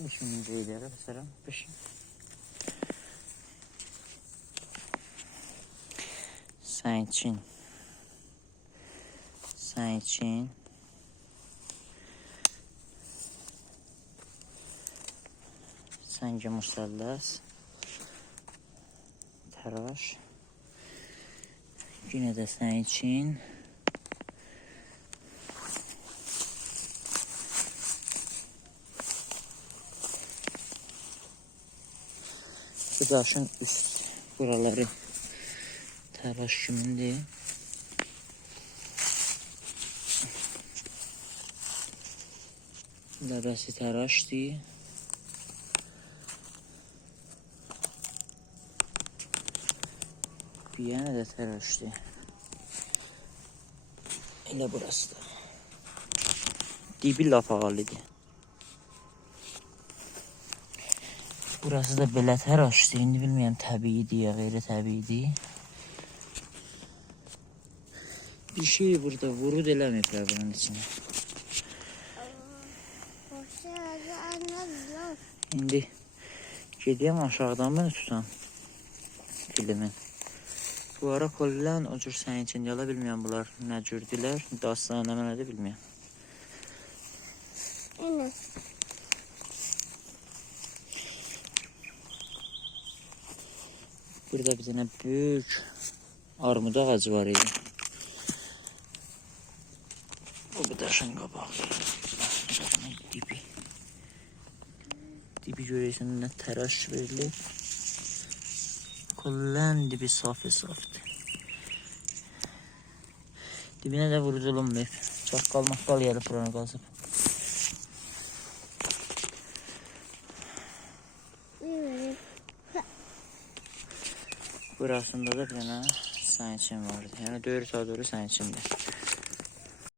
5000 lira mesela. 5. Sen için. Sen için. Sence musallas. Taraş. Yine de sen için. Bu daşın üst buraları taraş kimindir? Darası taraşdır. Bir yana da taraşdır. Elə burası da. Dibi laf ağalıdır. Burası da belə taraşdır. İndi bilmirəm təbiidir ya qeyri təbiidir. Bir şey burada vurud eləməyiblər bunun içine. İndi gediyəm aşağıdan mı tutan filmin. Bu ara kollən o cür sənin için yala bilməyəm bunlar nə cürdülər. Dastanı mənə də bilməyəm. Evet. Burada bir tane büyük armud ağacı var idi. Bu daşın qabağı. Dibi. Dibi görürsən nə təraş verilir. Kollən dibi safdır. Dibinə də vurulmayıb. Çaqqal maqqal gəlib buranı qazıb. Burasında da bir tane sənin için vardı. Yəni döyür ta doğru sənin içindir.